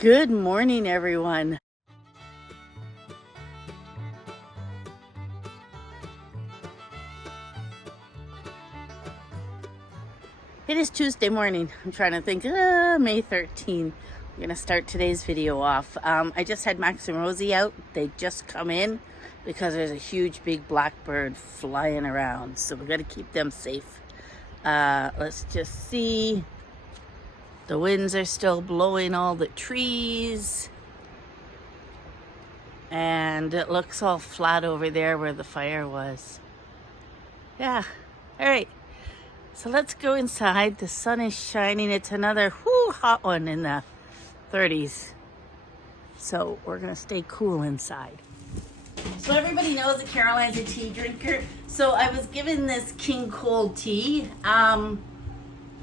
Good morning, everyone. It is Tuesday morning. I'm trying to think, May 13th. I'm gonna start today's video off. I just had Max and Rosie out. They just come in because there's a huge big blackbird flying around. So we gotta keep them safe. Let's just see. The winds are still blowing all the trees. And it looks all flat over there where the fire was. Yeah, all right. So let's go inside. The sun is shining. It's another hot one in the 30s. So we're gonna stay cool inside. So everybody knows that Caroline's a tea drinker. So I was given this King Cold tea.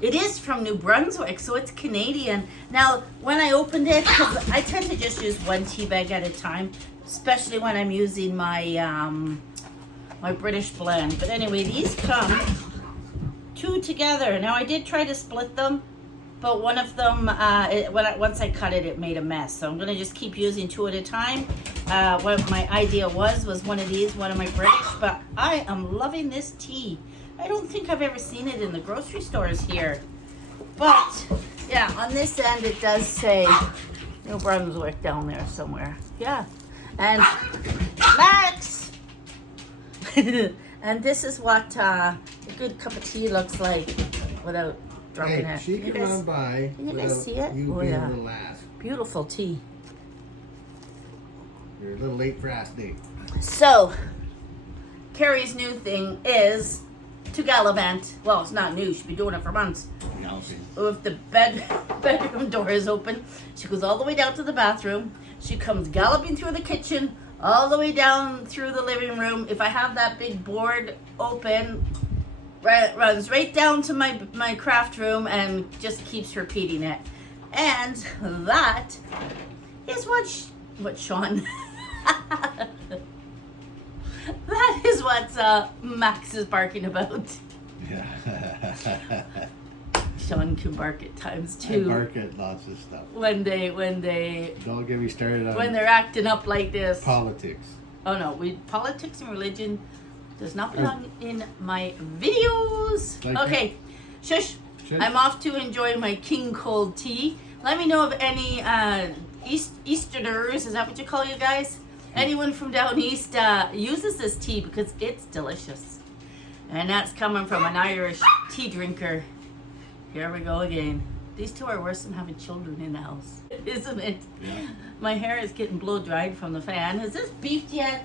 It is from New Brunswick, so it's Canadian. Now, when I opened it, because I tend to just use one tea bag at a time, especially when I'm using my my British blend. But anyway, these come two together. Now, I did try to split them, but one of them, once I cut it, it made a mess. So I'm gonna just keep using two at a time. What my idea was one of these, one of my British, but I am loving this tea. I don't think I've ever seen it in the grocery stores here. But, yeah, on this end it does say New Brunswick down there somewhere. Yeah. And Max! And this is what a good cup of tea looks like without dropping it. She can run by. Can you guys see it? You being a little ass. Beautiful tea. You're a little late for ass date. So, Carrie's new thing is to gallivant. Well, it's not new. She's been doing it for months. If the bedroom door is open, she goes all the way down to the bathroom. She comes galloping through the kitchen, all the way down through the living room. If I have that big board open, runs right down to my craft room and just keeps repeating it. And that is what Shawn... That is what Max is barking about. Yeah. Shawn can bark at times too. I bark at lots of stuff. When they Don't get me started on when they're acting up like this. politics. Oh no, politics and religion does not belong in my videos. Like okay, shush. I'm off to enjoy my King Cold tea. Let me know of any Easterners. Is that what you call you guys? Anyone from down east uses this tea because it's delicious. And that's coming from an Irish tea drinker. Here we go again. These two are worse than having children in the house, isn't it? Yeah. My hair is getting blow dried from the fan. Is this beefed yet?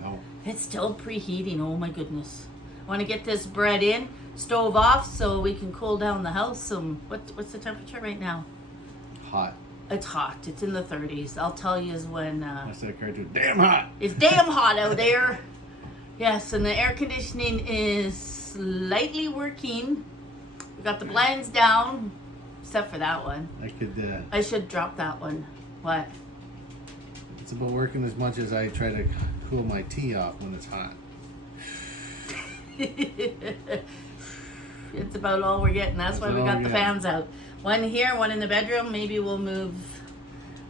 No. It's still preheating. Oh my goodness. I want to get this bread in, stove off so we can cool down the house some. What's the temperature right now? Hot. It's hot. It's in the 30s. I'll tell you is when... That's that cartoon. Damn hot. It's damn hot out there. Yes, and the air conditioning is slightly working. We got the blinds down, except for that one. I should drop that one. What? It's about working as much as I try to cool my tea off when it's hot. It's about all we're getting. That's why we got the fans out. One here, one in the bedroom. Maybe we'll move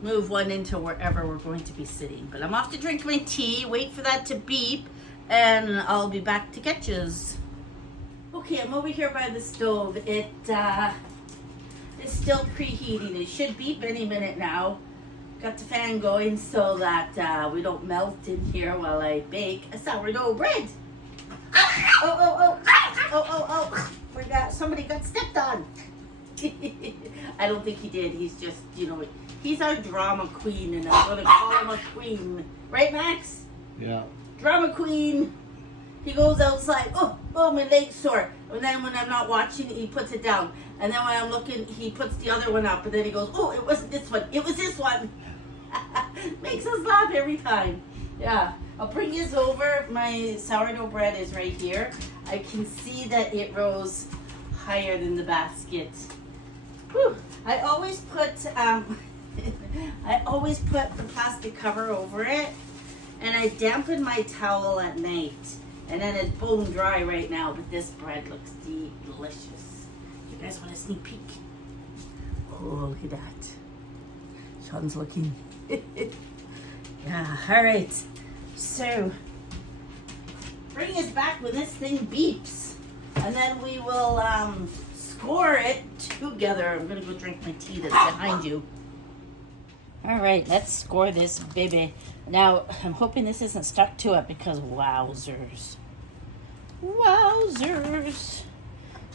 one into wherever we're going to be sitting. But I'm off to drink my tea, wait for that to beep, and I'll be back to get yous. Okay, I'm over here by the stove. It's still preheating. It should beep any minute now. Got the fan going so that we don't melt in here while I bake a sourdough bread. Oh. Somebody got stepped on. I don't think he did. He's just, he's our drama queen, and I'm going to call him a queen. Right, Max? Yeah. Drama queen. He goes outside. Oh, my leg's sore. And then when I'm not watching, he puts it down. And then when I'm looking, he puts the other one up. And then he goes, oh, it wasn't this one. It was this one. Makes us laugh every time. Yeah. I'll bring this over. My sourdough bread is right here. I can see that it rose higher than the basket. Whew. I always put the plastic cover over it, and I dampen my towel at night. And then it's bone dry right now, but this bread looks delicious. You guys want a sneak peek? Oh, look at that. Shawn's looking. Yeah, all right. So, bring us back when this thing beeps. And then we will score it together. I'm gonna go drink my tea that's behind you. All right, let's score this baby. Now, I'm hoping this isn't stuck to it because wowzers. Wowzers.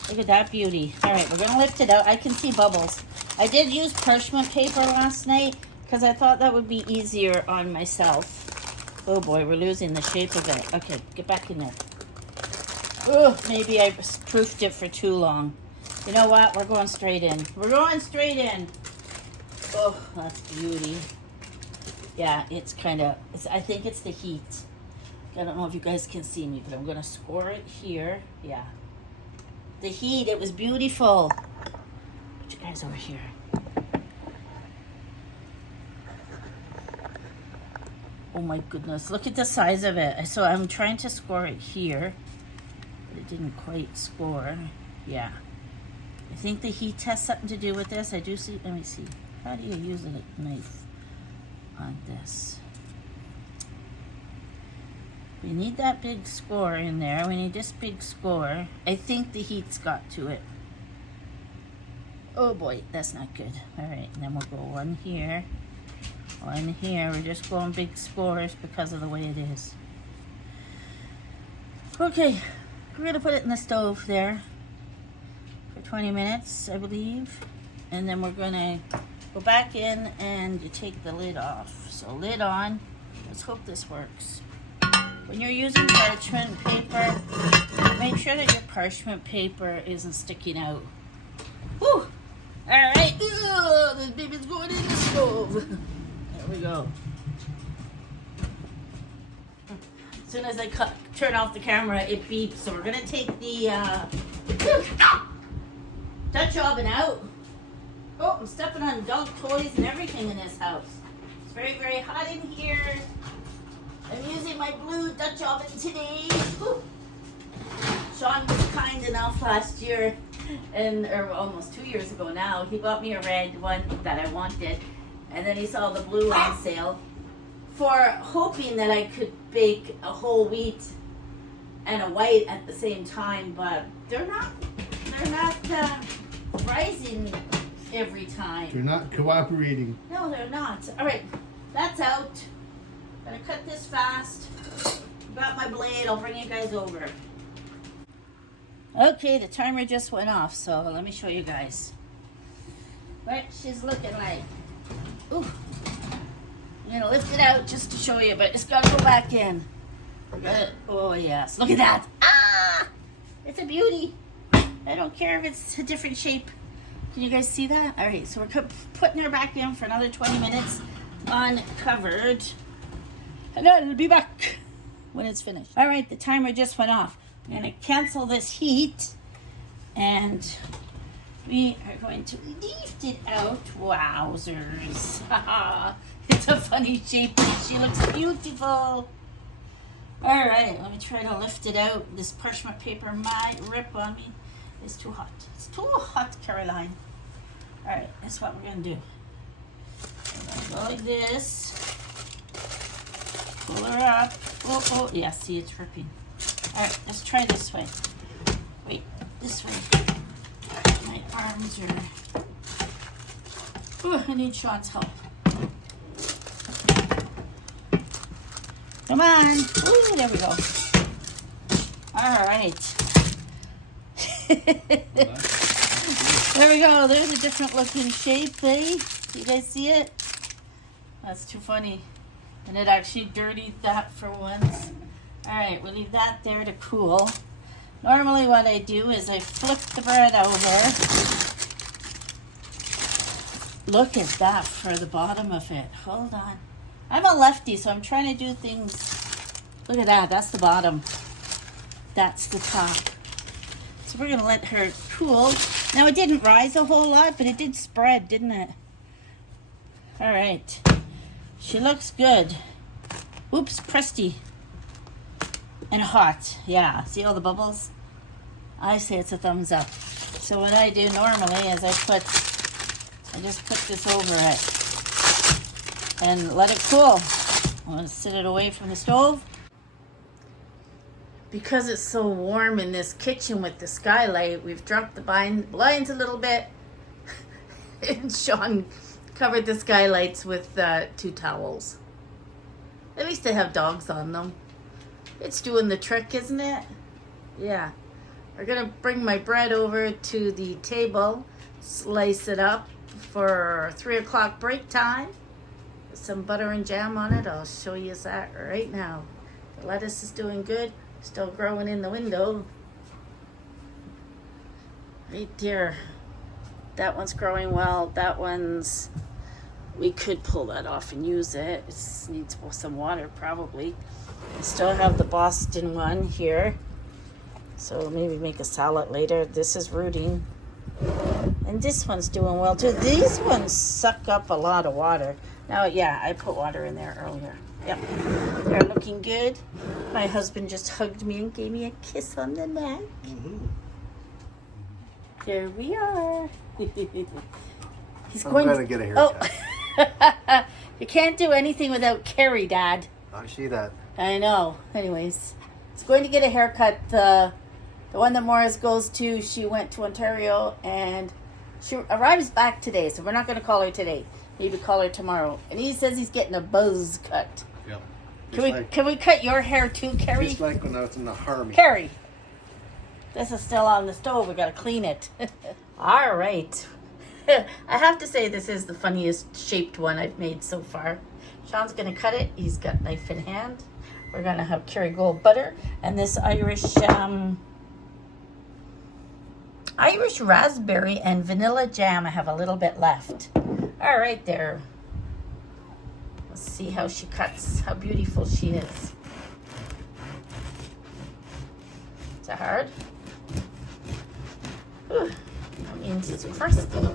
Look at that beauty. All right, we're gonna lift it out. I can see bubbles. I did use parchment paper last night because I thought that would be easier on myself. Oh boy, we're losing the shape of it. Okay, get back in there. Oh, maybe I proofed it for too long. You know what? We're going straight in. We're going straight in. Oh, that's beauty. Yeah, it's kind of, I think it's the heat. I don't know if you guys can see me, but I'm going to score it here. Yeah. The heat, it was beautiful. Put you guys over here. Oh my goodness, look at the size of it. So I'm trying to score it here, but it didn't quite score. Yeah. I think the heat has something to do with this. I do see, let me see. How do you use a knife on this? We need that big score in there. We need this big score. I think the heat's got to it. Oh boy, that's not good. All right, and then we'll go one here. One here. We're just going big scores because of the way it is. Okay, we're gonna put it in the stove there for 20 minutes, I believe. And then we're gonna go back in and you take the lid off. So lid on. Let's hope this works. When you're using parchment paper, make sure that your parchment paper isn't sticking out. Whew! Alright, this baby's going in the stove. There we go. As soon as I turn off the camera, it beeps. So we're gonna take the Dutch oven out. Oh, I'm stepping on dog toys and everything in this house. It's very, very hot in here. I'm using my blue Dutch oven today. Whew. Shawn was kind enough last year, or almost 2 years ago now. He got me a red one that I wanted, and then he saw the blue on sale for hoping that I could bake a whole wheat and a white at the same time, but they're not rising every time. They're not cooperating. No, they're not. All right, that's out. Gonna cut this fast. Got my blade. I'll bring you guys over. Okay, the timer just went off, so let me show you guys what she's looking like. Ooh. I'm gonna lift it out just to show you, but it's gotta go back in. Oh yes, look at that. Ah! It's a beauty. I don't care if it's a different shape. Can you guys see that? All right, so we're putting her back in for another 20 minutes uncovered. And I'll be back when it's finished. All right, the timer just went off. I'm gonna cancel this heat and we are going to lift it out. Wowzers. It's a funny shape, but she looks beautiful. All right, let me try to lift it out. This parchment paper might rip on me. It's too hot. It's too hot, Caroline. All right, that's what we're gonna do. Go like this. Pull her up. Oh, oh, yeah, see, it's ripping. All right, let's try this way. Wait, this way. My arms are... Oh, I need Shawn's help. Come on. Ooh, there we go. All right. There we go. There's a different looking shape, eh? You guys see it? That's too funny. And it actually dirtied that for once. All right, we'll leave that there to cool. Normally what I do is I flip the bread over. Look at that for the bottom of it. Hold on. I'm a lefty, so I'm trying to do things. Look at that. That's the bottom. That's the top. So we're going to let her cool. Now, it didn't rise a whole lot, but it did spread, didn't it? All right. She looks good. Oops, crusty. And hot. Yeah. See all the bubbles? I say it's a thumbs up. So what I do normally is I just put this over it. and let it cool. I'm going to sit it away from the stove. Because it's so warm in this kitchen with the skylight, we've dropped the blinds a little bit. And Shawn covered the skylights with 2 towels. At least they have dogs on them. It's doing the trick, isn't it? Yeah. We're going to bring my bread over to the table, slice it up for 3 o'clock break time. With some butter and jam on it. I'll show you that right now. The lettuce is doing good. Still growing in the window. Right there. That one's growing well. That one's... We could pull that off and use it. It needs some water probably. I still have the Boston one here. So maybe make a salad later. This is rooting. And this one's doing well too. These ones suck up a lot of water. Now, yeah, I put water in there earlier. Yep. They're looking good. My husband just hugged me and gave me a kiss on the neck. Mm-hmm. There we are. He's I'm going to get a haircut. Oh. You can't do anything without Carrie, Dad. I see that. I know. Anyways, he's going to get a haircut. The one that Morris goes to, she went to Ontario and she arrives back today. So we're not going to call her today. Maybe call her tomorrow. And he says he's getting a buzz cut. Yep. Can we cut your hair too, Carrie? Just like when I was in the army. Carrie, this is still on the stove. We got to clean it. All right. I have to say this is the funniest shaped one I've made so far. Shawn's going to cut it. He's got knife in hand. We're going to have Kerrygold butter and this Irish raspberry and vanilla jam. I have a little bit left. All right there. Let's see how she cuts, how beautiful she is. Is that hard? Whew. That means it's crusty.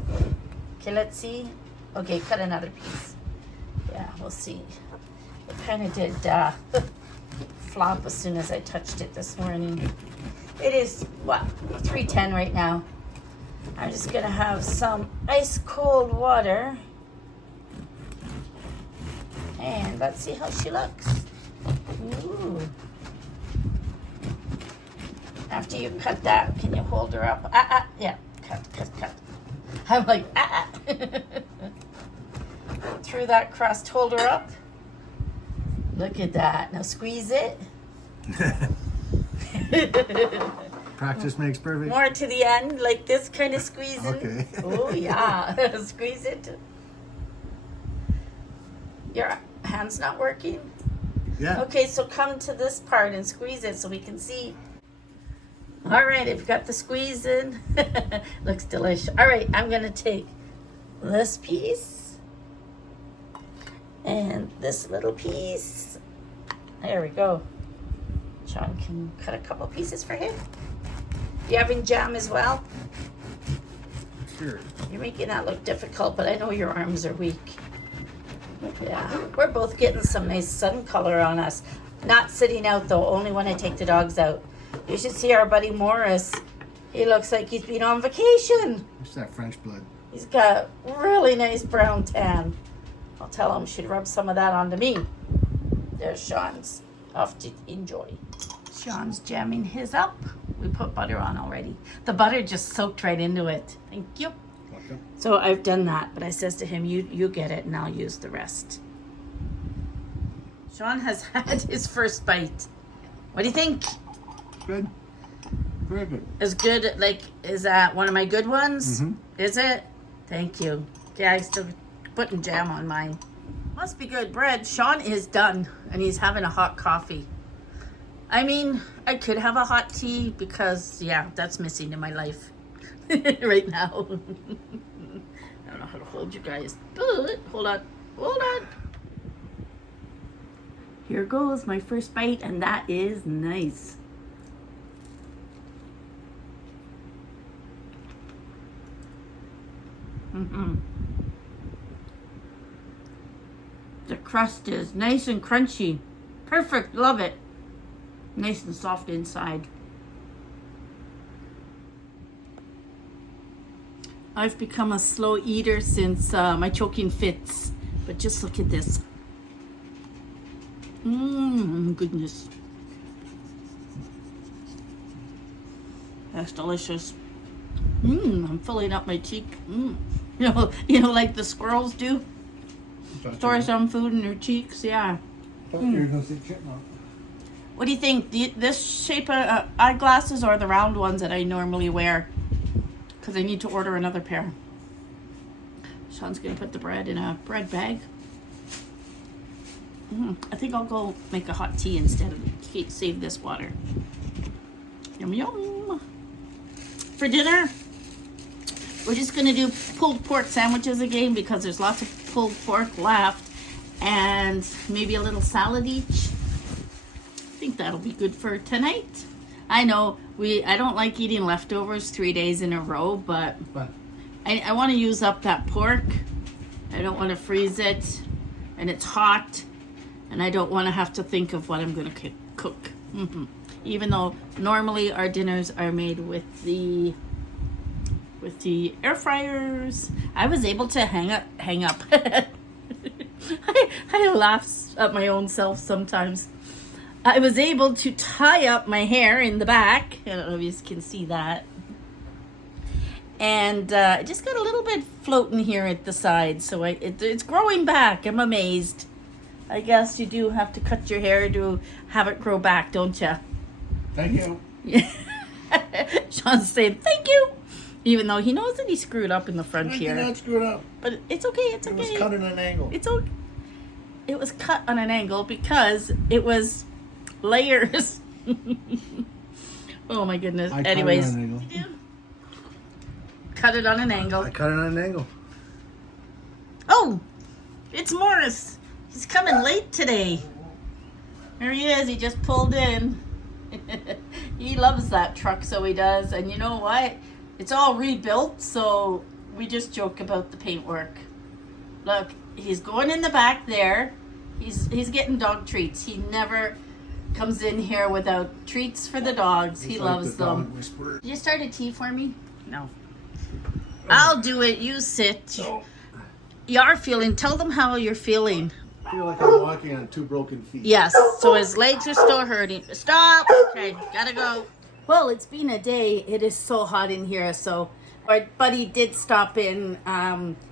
Okay, let's see. Okay, cut another piece. Yeah, we'll see. It kind of did flop as soon as I touched it this morning. It is, what, 3:10 right now. I'm just going to have some ice cold water. And let's see how she looks. Ooh. After you cut that, can you hold her up? Yeah, cut. I'm like, Through that crust, hold her up. Look at that. Now squeeze it. Practice makes perfect. More to the end, like this kind of squeezing. Okay. Oh, yeah. Squeeze it. Your hand's not working? Yeah. Okay, so come to this part and squeeze it so we can see. All right, I've got the squeeze in. Looks delicious. All right, I'm going to take this piece and this little piece. There we go. Shawn can cut a couple pieces for him. You having jam as well? Sure. You're making that look difficult, but I know your arms are weak. Yeah, we're both getting some nice sun color on us. Not sitting out though, only when I take the dogs out. You should see our buddy Morris. He looks like he's been on vacation. It's that French blood. He's got really nice brown tan. I'll tell him she'd rub some of that onto me. There's Shawn's. Off to enjoy. Shawn's jamming his up. We put butter on already. The butter just soaked right into it. Thank you. Welcome. So I've done that, but I says to him, you get it and I'll use the rest. Shawn has had his first bite. What do you think? Good. Very good. Is good, like, is that one of my good ones? Mm-hmm. Is it? Thank you. Yeah, I'm still putting jam on mine. Must be good bread. Shawn is done and he's having a hot coffee. I mean, I could have a hot tea because, yeah, that's missing in my life right now. I don't know how to hold you guys. Hold on. Here goes my first bite, and that is nice. The crust is nice and crunchy. Perfect, love it. Nice and soft inside. I've become a slow eater since my choking fits But just look at this. Goodness. That's delicious. I'm filling up my cheek. You know, like the squirrels do. Store some food in their cheeks. Yeah. I thought you were going to say chipmunk. What do you think? This shape of eyeglasses or the round ones that I normally wear? Because I need to order another pair. Shawn's going to put the bread in a bread bag. I think I'll go make a hot tea instead of save this water. Yum yum. For dinner, we're just going to do pulled pork sandwiches again because there's lots of pulled pork left and maybe a little salad each. I think that'll be good for tonight. I know I don't like eating leftovers 3 days in a row, but I want to use up that pork. I don't want to freeze it, and it's hot, and I don't want to have to think of what I'm going to cook. Even though normally our dinners are made with the air fryers. I was able to hang up. I laugh at my own self sometimes. I was able to tie up my hair in the back. I don't know if you can see that. And I just got a little bit floating here at the side. So it's growing back. I'm amazed. I guess you do have to cut your hair to have it grow back, don't you? Thank you. Yeah. Shawn's saying thank you. Even though he knows that he screwed up in the front here. I did not screw it up. But it's okay, it's okay. It was cut at an angle. It's okay. It was cut on an angle because it was layers. Oh my goodness. Anyways. Cut it on an angle. I cut it on an angle. Oh, it's Morris. He's coming late today. There he is. He just pulled in. He loves that truck, so he does. And you know what? It's all rebuilt, so we just joke about the paintwork. Look, he's going in the back there. He's getting dog treats. He never comes in here without treats for the dogs. He loves them. Did you start a tea for me? No. I'll do it. You sit. No. You are feeling. Tell them how you're feeling. I feel like I'm walking on 2 broken feet. Yes. So his legs are still hurting. Stop. Okay. Gotta go. Well, it's been a day. It is so hot in here. So our buddy did stop in.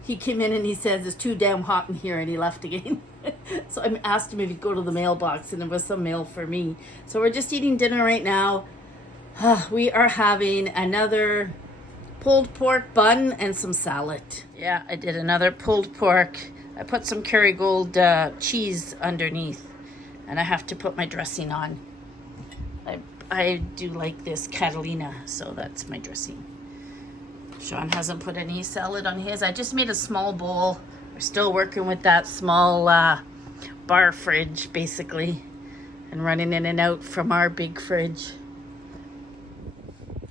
He came in and he says it's too damn hot in here, and he left again. So I asked him if he'd go to the mailbox, and there was some mail for me. So we're just eating dinner right now. We are having another pulled pork bun and some salad. Yeah, I did another pulled pork. I put some Kerrygold cheese underneath, and I have to put my dressing on. I do like this Catalina, so that's my dressing. Shawn hasn't put any salad on his. I just made a small bowl. We're still working with that small bar fridge, basically, and running in and out from our big fridge.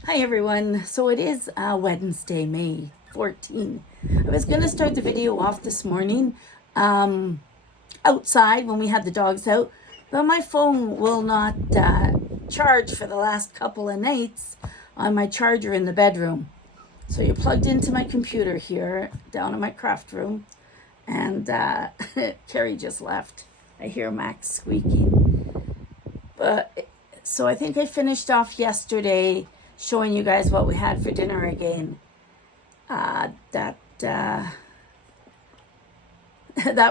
Hi, everyone. So it is Wednesday, May 14. I was going to start the video off this morning outside when we had the dogs out, but my phone will not charge for the last couple of nights on my charger in the bedroom. So you're plugged into my computer here down in my craft room, and Carrie just left. I hear Max squeaking. But so I think I finished off yesterday showing you guys what we had for dinner again. That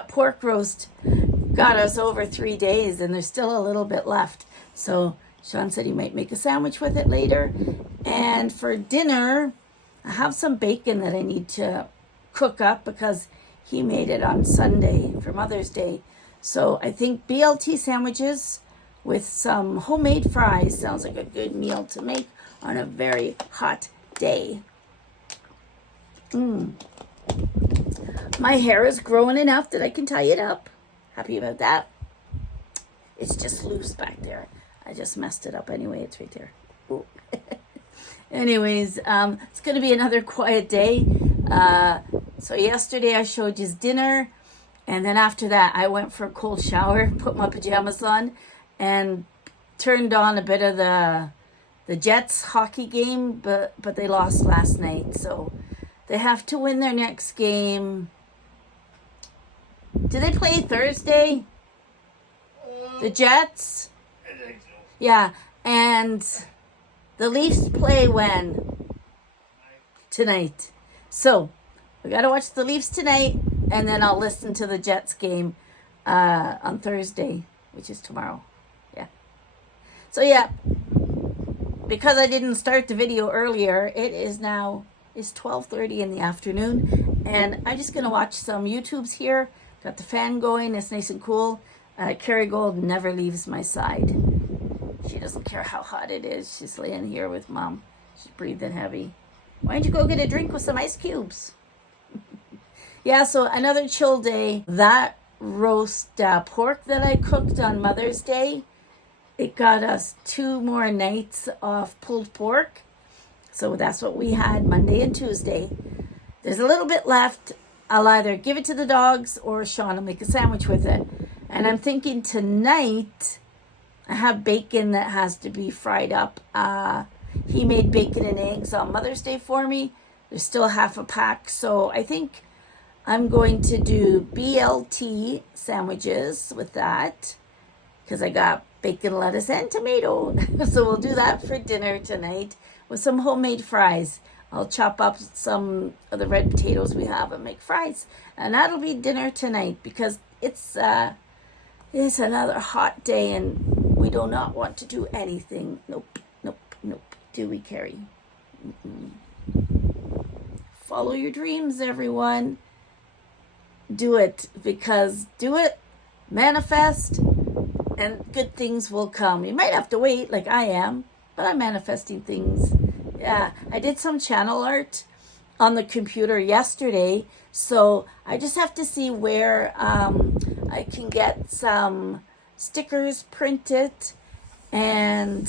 pork roast got us over 3 days, and there's still a little bit left. So Shawn said he might make a sandwich with it later. And for dinner, I have some bacon that I need to cook up because he made it on Sunday for Mother's Day. So I think BLT sandwiches with some homemade fries sounds like a good meal to make on a very hot day. My hair is growing enough that I can tie it up. Happy about that. It's just loose back there. I just messed it up anyway. It's right there. Ooh. Anyways, it's going to be another quiet day. So yesterday I showed you dinner, and then after that I went for a cold shower, put my pajamas on, and turned on a bit of the Jets hockey game, but they lost last night, so they have to win their next game Do they play Thursday? The Jets? I think so. Yeah, and the Leafs play when? Tonight. So, we got to watch the Leafs tonight, and then I'll listen to the Jets game on Thursday, which is tomorrow. Yeah. So, yeah, because I didn't start the video earlier, it's 12:30 in the afternoon, and I'm just going to watch some YouTubes here. Got the fan going. It's nice and cool. Carrie Gold never leaves my side. She doesn't care how hot it is. She's laying here with Mom. She's breathing heavy. Why don't you go get a drink with some ice cubes? Yeah, so another chill day. That roast pork that I cooked on Mother's Day, it got us 2 more nights of pulled pork. So that's what we had Monday and Tuesday. There's a little bit left. I'll either give it to the dogs or Shawn will make a sandwich with it. And I'm thinking tonight, I have bacon that has to be fried up. He made bacon and eggs on Mother's Day for me. There's still half a pack. So I think I'm going to do BLT sandwiches with that because I got bacon, lettuce, and tomato. So we'll do that for dinner tonight with some homemade fries. I'll chop up some of the red potatoes we have and make fries. And that'll be dinner tonight because it's another hot day and we do not want to do anything. Nope. Do we, Carrie? Mm-mm. Follow your dreams, everyone. Do it, manifest, and good things will come. You might have to wait like I am, but I'm manifesting things. Yeah, I did some channel art on the computer yesterday, so I just have to see where I can get some stickers printed and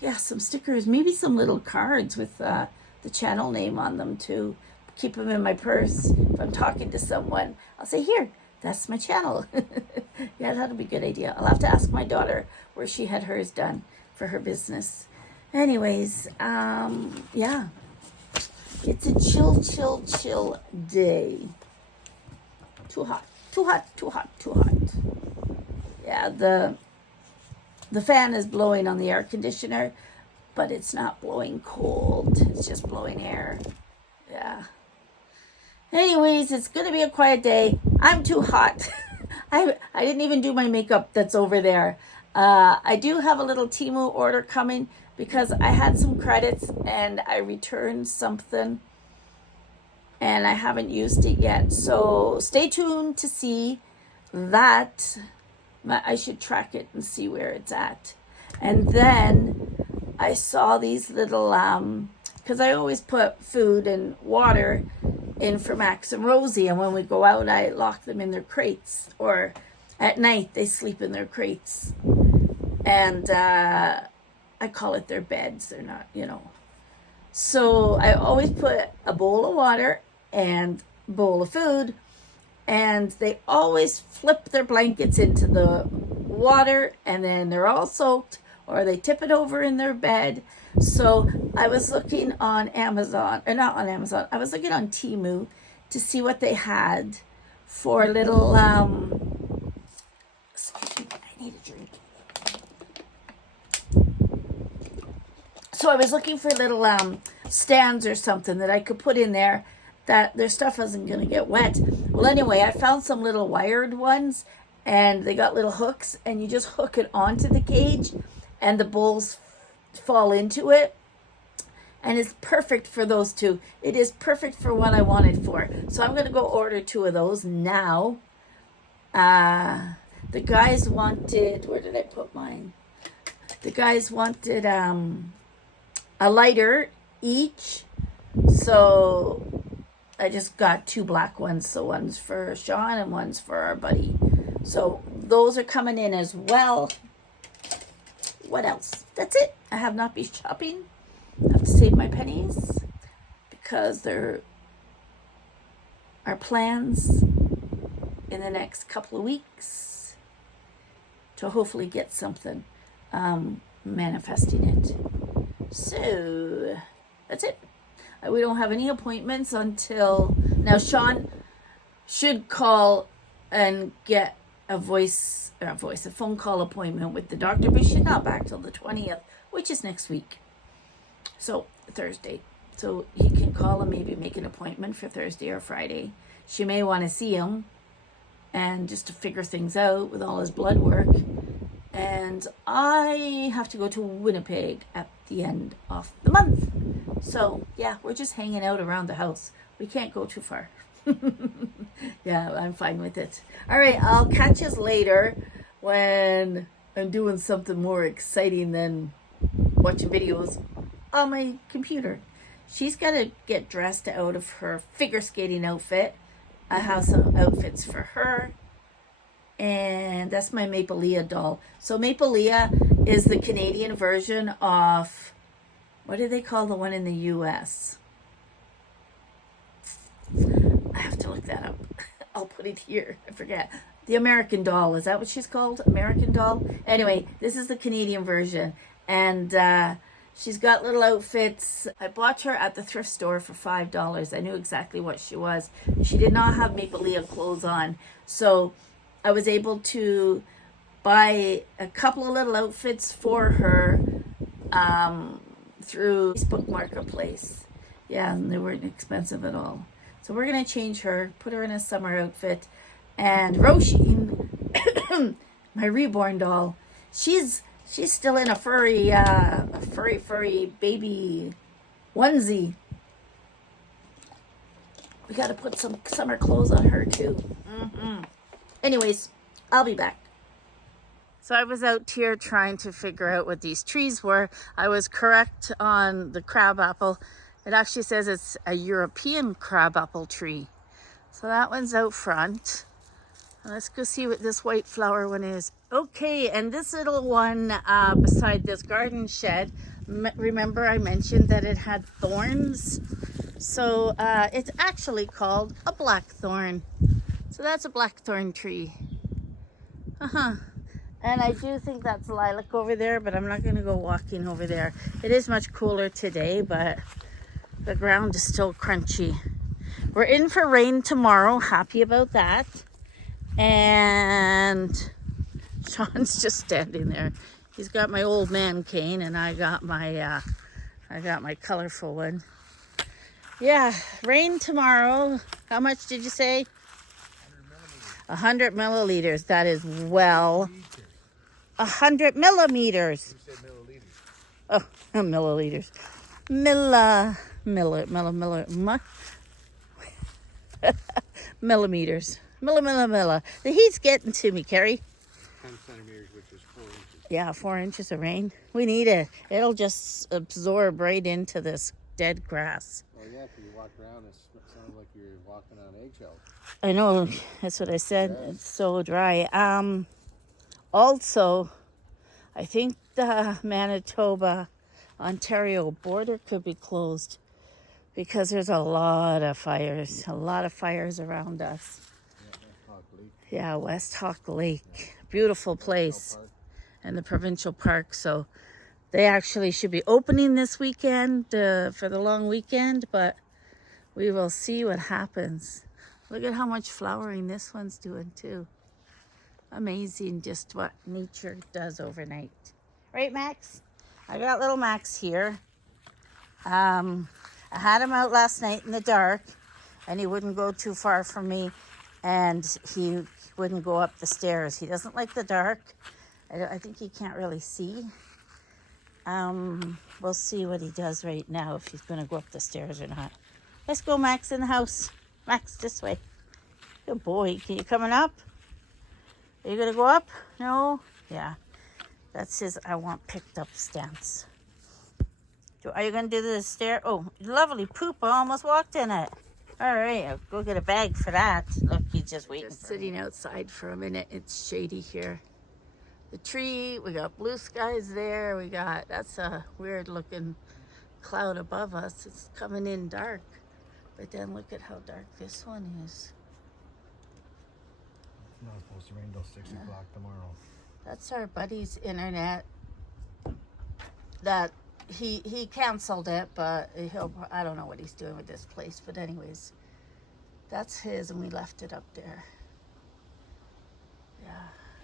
yeah, some stickers, maybe some little cards with the channel name on them too. Keep them in my purse. If I'm talking to someone, I'll say, here, that's my channel. Yeah, that'll be a good idea. I'll have to ask my daughter where she had hers done for her business. Anyways, yeah, it's a chill day. Too hot. Yeah, the fan is blowing on the air conditioner, but it's not blowing cold. It's just blowing air. Yeah. Anyways, it's going to be a quiet day. I'm too hot. I didn't even do my makeup that's over there. I do have a little Temu order coming because I had some credits and I returned something and I haven't used it yet. So stay tuned to see that. I should track it and see where it's at. And then I saw these little, because I always put food and water in for Max and Rosie. And when we go out, I lock them in their crates. Or at night, they sleep in their crates. And I call it their beds. They're not, So I always put a bowl of water and a bowl of food. And they always flip their blankets into the water and then they're all soaked, or they tip it over in their bed. So I was looking on Amazon, or not on Amazon, I was looking on Temu to see what they had for little, excuse me, I need a drink. So I was looking for little stands or something that I could put in there that their stuff isn't going to get wet. Well, anyway, I found some little wired ones, and they got little hooks, and you just hook it onto the cage, and the bowls fall into it. And it's perfect for those two. It is perfect for what I want it for. So I'm going to go order 2 of those now. The guys wanted, where did I put mine? The guys wanted a lighter each. So I just got 2 black ones. So one's for Shawn and one's for our buddy. So those are coming in as well. What else? That's it. I have not been shopping. I have to save my pennies because there are plans in the next couple of weeks to hopefully get something, manifesting it. So that's it. We don't have any appointments until now. Shawn, should call and get a phone call appointment with the doctor, but she's not back till the 20th, which is next week. So Thursday. So he can call and maybe make an appointment for Thursday or Friday. She may want to see him and just to figure things out with all his blood work. And I have to go to Winnipeg at the end of the month. So yeah, we're just hanging out around the house. We can't go too far. Yeah, I'm fine with it. All right, I'll catch us later when I'm doing something more exciting than watching videos on my computer. She's got to get dressed out of her figure skating outfit. I have some outfits for her. And that's my Maple Leah doll. So Maple Leah is the Canadian version of, what do they call the one in the US? I have to look that up. I'll put it here. I forget. The American Doll. Is that what she's called? American Doll? Anyway, this is the Canadian version. And she's got little outfits. I bought her at the thrift store for $5. I knew exactly what she was. She did not have Maple Leah clothes on. So I was able to buy a couple of little outfits for her through Facebook Marketplace. Yeah, and they weren't expensive at all. So we're going to change her, put her in a summer outfit. And Roisin, my reborn doll, she's still in a furry baby onesie. We got to put some summer clothes on her too. Anyways, I'll be back. So I was out here trying to figure out what these trees were. I was correct on the crabapple. It actually says it's a European crabapple tree. So that one's out front. Let's go see what this white flower one is. Okay, and this little one beside this garden shed, remember I mentioned that it had thorns? So it's actually called a blackthorn. So that's a blackthorn tree. And I do think that's lilac over there, but I'm not going to go walking over there. It is much cooler today, but the ground is still crunchy. We're in for rain tomorrow. Happy about that. And Shawn's just standing there. He's got my old man cane, and I got my colorful one. Yeah, rain tomorrow. How much did you say? 100 milliliters. That is well. 100 millimeters. You said milliliters. Oh, milliliters. Millimeters. Milla. The heat's getting to me, Carrie. 10 centimeters, which is 4 inches. Yeah, 4 inches of rain. We need it. It'll just absorb right into this dead grass. Well, yeah, if you walk around, it sounds like you're walking on eggshells. I know. That's what I said. Yeah. It's so dry. Also, I think the Manitoba-Ontario border could be closed because there's a lot of fires around us. Yeah, West Hawk Lake. Beautiful place. And the provincial park. So they actually should be opening this weekend for the long weekend, but we will see what happens. Look at how much flowering this one's doing too. Amazing just what nature does overnight. Right, Max? I got little Max here. I had him out last night in the dark, and he wouldn't go too far from me, and he wouldn't go up the stairs. He doesn't like the dark. I think he can't really see. We'll see what he does right now, if he's going to go up the stairs or not. Let's go, Max, in the house. Max, this way. Good boy. Can you coming up? Are you going to go up? No? Yeah. That's his I want picked up stance. Are you going to do the stair? Oh, lovely poop. I almost walked in it. All right. I'll go get a bag for that. Look, he's just waiting for sitting outside for a minute. It's shady here. The tree. We got blue skies there. That's a weird looking cloud above us. It's coming in dark. But then look at how dark this one is. It's not supposed to rain till 6 o'clock tomorrow. That's our buddy's internet. That he canceled it, but I don't know what he's doing with this place. But anyways, That's his, and we left it up there. Yeah.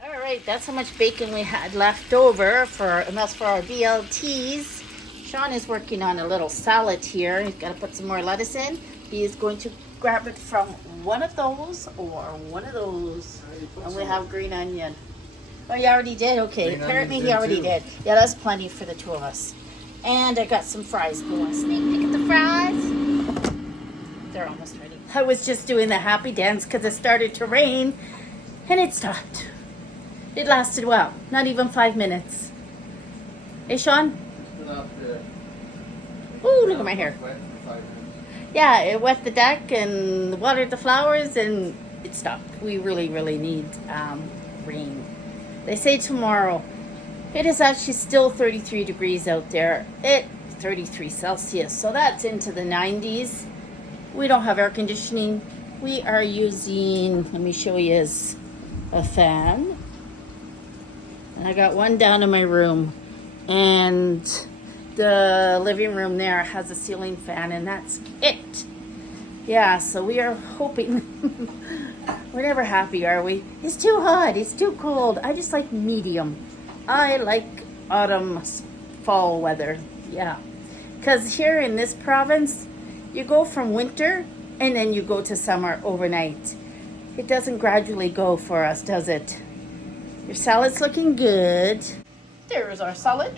All right, that's how much bacon we had left over and that's for our BLTs. Shawn is working on a little salad here. He's got to put some more lettuce in. He is going to grab it from one of those or one of those. And we have green onion. Oh, you already did? Okay, Green apparently he onion's already in too. did. Yeah, that's plenty for the two of us. And I got some fries. Go on, sneak peek at the fries. They're almost ready. I was just doing the happy dance because it started to rain and it stopped. It lasted, well, not even 5 minutes. Hey, Shawn? Ooh, look at my hair. Yeah, it wet the deck and watered the flowers and it stopped. We really, really need rain. They say tomorrow. It is actually still 33 degrees out there. 33 Celsius, so that's into the 90s. We don't have air conditioning. We are using, let me show you, a fan. And I got one down in my room. And the living room there has a ceiling fan, and that's it. Yeah, so we are hoping. We're never happy, are we? It's too hot. It's too cold. I just like medium. I like autumn, fall weather. Yeah. Because here in this province, you go from winter and then you go to summer overnight. It doesn't gradually go for us, does it? Your salad's looking good. There's our salad.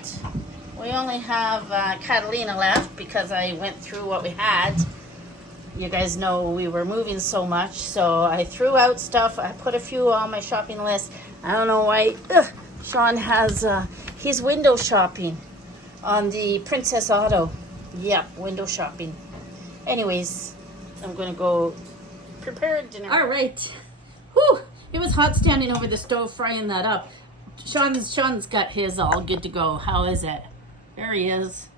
We only have Catalina left because I went through what we had. You guys know we were moving so much, so I threw out stuff. I put a few on my shopping list. I don't know why. Shawn has he's window shopping on the Princess Auto. Yep, window shopping. Anyways, I'm gonna go prepare dinner. All right. Whew! It was hot standing over the stove frying that up. Shawn's got his all good to go. How is it? There he is.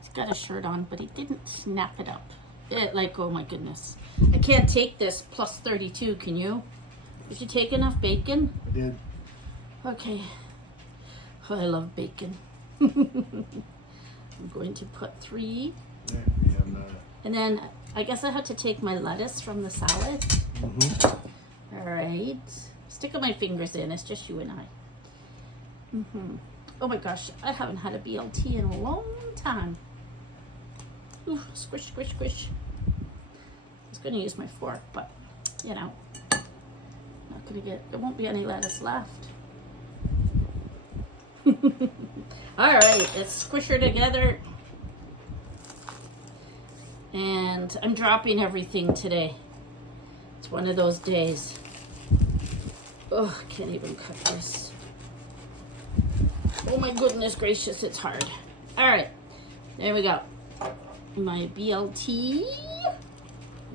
He's got a shirt on, but he didn't snap it up. Oh my goodness. I can't take this plus 32, can you? Did you take enough bacon? I did. Okay. Oh, I love bacon. I'm going to put 3. There, we have And then I guess I have to take my lettuce from the salad. All right. Stick of my fingers in. It's just you and I. Oh my gosh. I haven't had a BLT in a long time. Ooh, squish, squish, squish. I was going to use my fork, but, you know, not going to there won't be any lettuce left. All right, let's squish her together. And I'm dropping everything today. It's one of those days. Oh, I can't even cut this. Oh my goodness gracious, it's hard. All right, there we go. My BLT.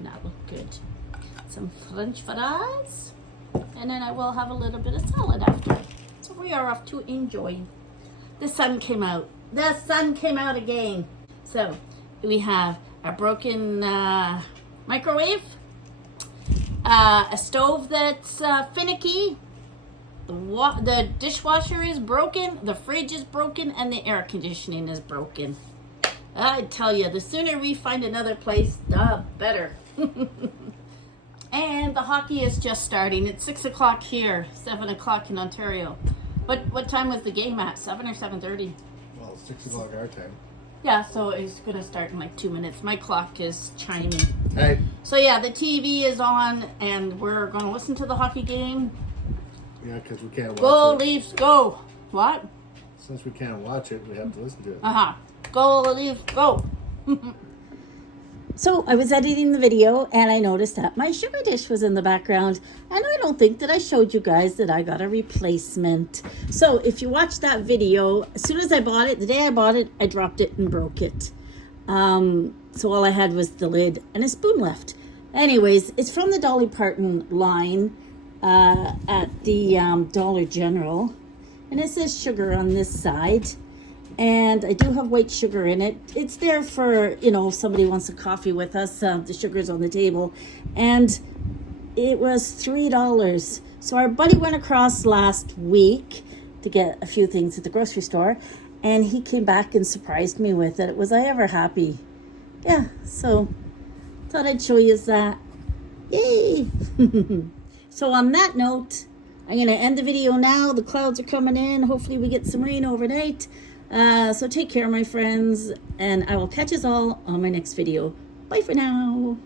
That look good. Some French fries. And then I will have a little bit of salad after. So we are off to enjoy. The sun came out. The sun came out again. So we have a broken microwave, a stove that's finicky, the dishwasher is broken, the fridge is broken, and the air conditioning is broken. I tell you, the sooner we find another place, the better. And the hockey is just starting. It's 6 o'clock here, 7 o'clock in Ontario. What time was the game at? 7 or 7:30? Well, it's 6 o'clock our time. Yeah, so it's going to start in like 2 minutes. My clock is chiming. Hey. So yeah, the TV is on, and we're going to listen to the hockey game. Yeah, because we can't watch Go it. Leafs, go! What? Since we can't watch it, we have to listen to it. Go Leafs, go! So I was editing the video and I noticed that my sugar dish was in the background, and I don't think that I showed you guys that I got a replacement. So if you watch that video, as soon as I bought it, the day I bought it, I dropped it and broke it. So all I had was the lid and a spoon left. Anyways, it's from the Dolly Parton line at the Dollar General, and it says sugar on this side. And I do have white sugar in it. It's there for, you know, if somebody wants a coffee with us. The sugar's on the table. And it was $3. So our buddy went across last week to get a few things at the grocery store. And he came back and surprised me with it. Was I ever happy? Yeah, so thought I'd show you that. So on that note, I'm going to end the video now. The clouds are coming in. Hopefully we get some rain overnight. So take care, my friends, and I will catch us all on my next video. Bye for now.